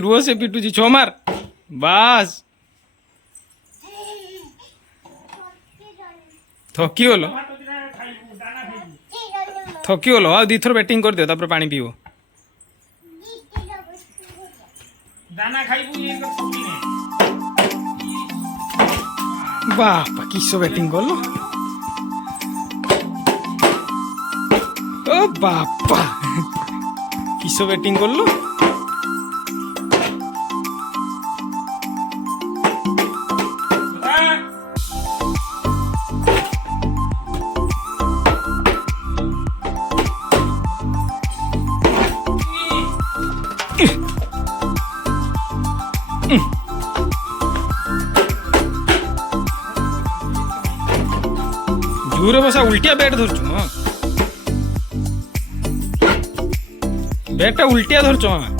रुह से पिटुची छो मार बास थकी गल हाँ दीथर बैटिंग कर दियो तापर पानी पीओ दाना बापा किस बैटिंग कर ओ बापा किस बैटिंग कर जूरे बसा उल्टिया बैट धरचु हाँ बैटा उल्टिया धरचु हाँ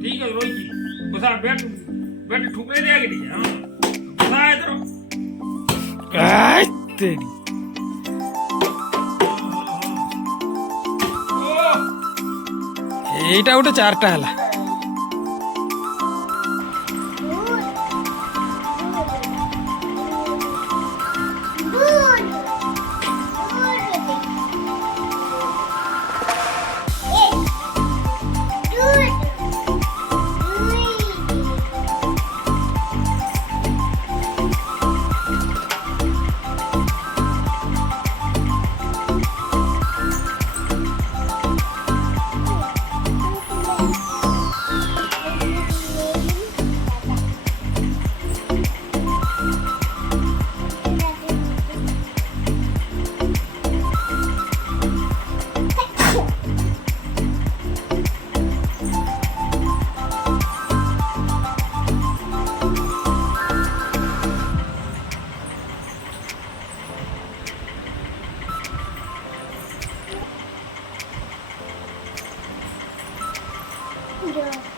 ठीक है रोई बसा बैठ बैठ ठुकरे दे के दिया हां बसा इधर आय तेरी एटा उठे चारटा हला Yeah.